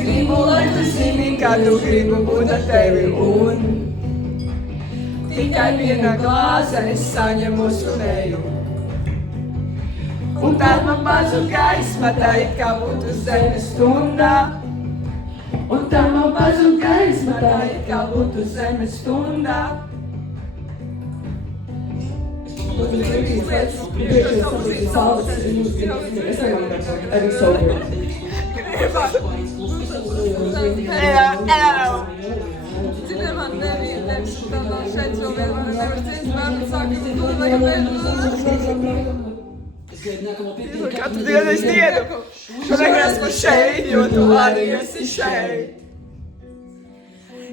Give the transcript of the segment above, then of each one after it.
Gribu, lai tu zini, kā tu gribu būt ar tevi un tikai viena glāze es saņemos un eju. Un tad man pazūd gaisma, tā it kā būtu zemes stundā. Un tad man pazūd gaisma, tā it kā būtu zemes stundā. Zini, man nebija teiks, ka no šeit vēl vienmēr nevar cīnīt, man sākas Katru dienu es dienu, šodien esmu šeit, jo tu arī esi šeit.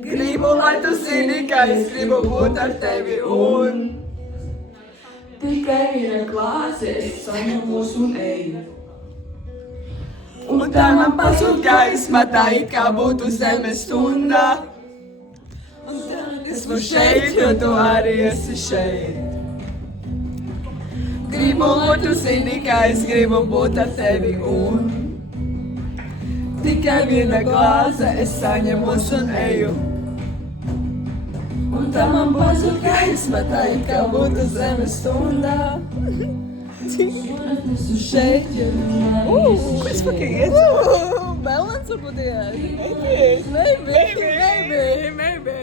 Gribu, lai tu zini, ka es gribu būt ar tevi un tikai viena glāze es saņemos un eju. Un tā man pazūd gaisma, tā it kā būtu zemes stundā. Un tad esmu šeit, jo tu arī esi šeit. Gribu, lai tu zini, ka es gribu būt ar tevi un tikai viena glāze es saņemos un eju. Un tā man pazūd gaisma, tā it kā būtu zemes stundā. Esmu šeit, jo tu arī esi šeit. Balance varbūt iet. Maybe.